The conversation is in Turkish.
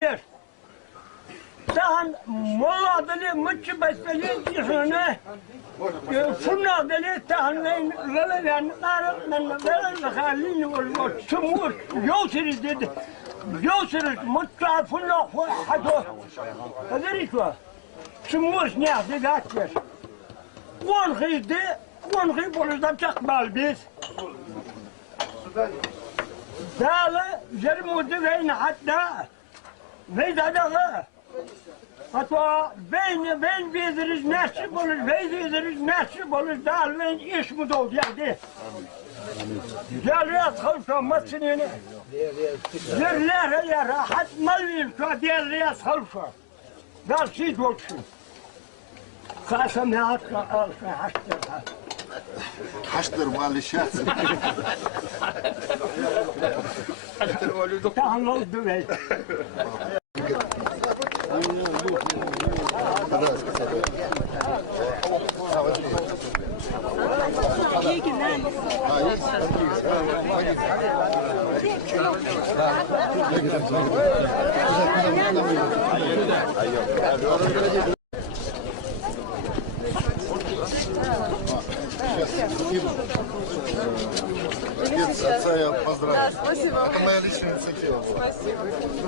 Sen molla deli mıçı besbeli dişine sunna deli tahmin velen arıkmen velen halin olmuş sumur yosiriz dedi yosiriz mutafına hado هذا شو سموش نعطي ذاتير ونخي بولزام تقبل بيس دالة جرمود بين حتى فيدا دغا حتى بين بيدرز ناشي بولز بيدرز ناشي بولز دال بين إيش مدود يعني جاليات خلفه متسنين جرلاه يا راحت مليل شو دياليات خلفه قال شيء وقفي قاسم يا حشتر مال الشاس حشتر ولد تعالوا الدبي Отца я поздравил. Это моя личная инициатива была.